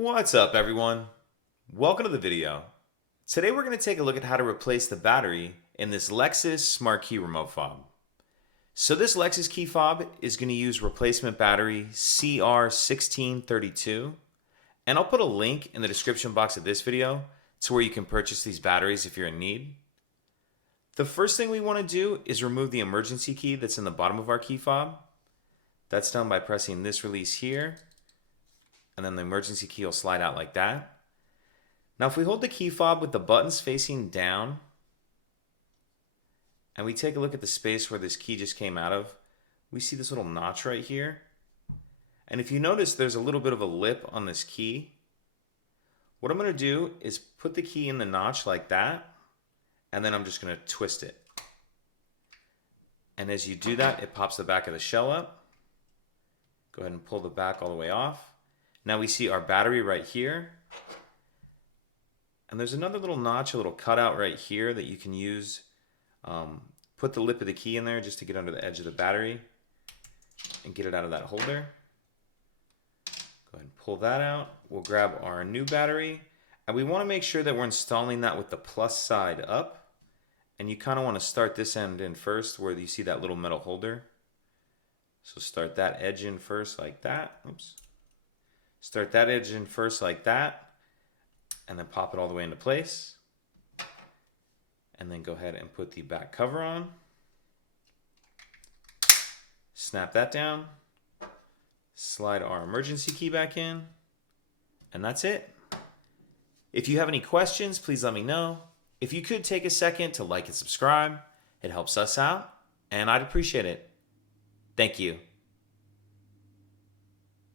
What's up, everyone? Welcome to the video. Today we're going to take a look at how to replace the battery in this Lexus Smart Key Remote Fob. So this Lexus key fob is going to use replacement battery CR1632, and I'll put a link in the description box of this video to where you can purchase these batteries if you're in need. The first thing we want to do is remove the emergency key that's in the bottom of our key fob. That's done by pressing this release here, and then the emergency key will slide out like that. Now if we hold the key fob with the buttons facing down, and we take a look at the space where this key just came out of, we see this little notch right here. And if you notice, there's a little bit of a lip on this key. What I'm going to do is put the key in the notch like that, and then I'm just going to twist it. And as you do that, it pops the back of the shell up. Go ahead and pull the back all the way off. Now we see our battery right here. And there's another little notch, a little cutout right here that you can use. Put the lip of the key in there just to get under the edge of the battery and get it out of that holder. Go ahead and pull that out. We'll grab our new battery, and we want to make sure that we're installing that with the plus side up. And you kind of want to start this end in first where you see that little metal holder. So start that edge in first like that. Oops. Start that edge in first like that, and then pop it all the way into place. And then go ahead and put the back cover on. Snap that down. Slide our emergency key back in. And that's it. If you have any questions, please let me know. If you could take a second to like and subscribe, it helps us out, and I'd appreciate it. Thank you.